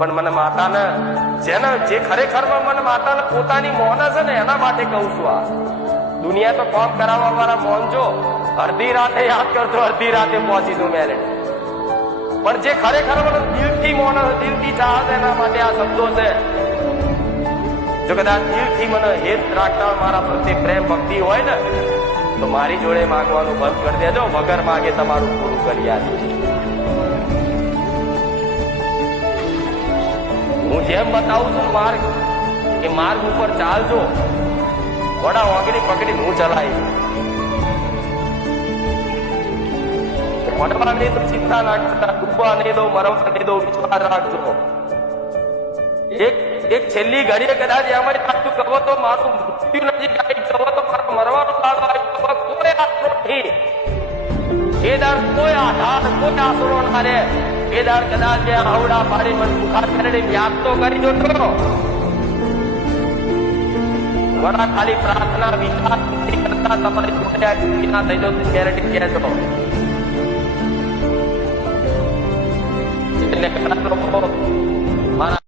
પણ મને માતાને જેને જે ખરેખરમાં મને માતાને પોતાની મોન છે ને એના માટે કહું છું. આ દુનિયા તો કામ કરાવવા વાળા મોનજો અડધી રાતે યાદ કરજો, અડધી રાતે પહોંચીશું મેરેજ. પણ જે ખરેખર મને દિલથી મોન, દિલથી ચાહત, એના માટે આ શબ્દો છે. જો કદાચ દિલથી મને હેત રાખતા મારા પ્રત્યે પ્રેમ ભક્તિ હોય ને તો મારી જોડે માંગવાનું બંધ કરી દેજો. વગર માગે તમારું પૂરું કરી આપીશ. હું જેમ બતાવું છું માર્ગ, એ માર્ગ ઉપર ચાલજો. વડા વાંગડી પકડી હું ચલાવી મળવા નહીં તો ચિંતા ના કરતા, ડૂબવા નહીં દો, મરવા નહીં દો, વિશ્વાસ રાખજો. એક છેલ્લી ઘડીએ કદાચ એમ જ થાતું કહો તો મારું મૃત્યુ નજીક આવી, કહો તો મારો મરવાનો દાડો આવી, કોઈ આશરો નહીં. એ દર કોઈ આધાર, કોઈ આશરો ના રે. એ દર કદાચ જે આવડા પાડી મને બુખાર કરીને યાદ તો કરી જોતો. વડા ખાલી પ્રાર્થના વિચાર કરતા તમારી જોડે ના થઈ જાવ ગેરંટી કહેજો. એટલે કેટલાક લોકો મારા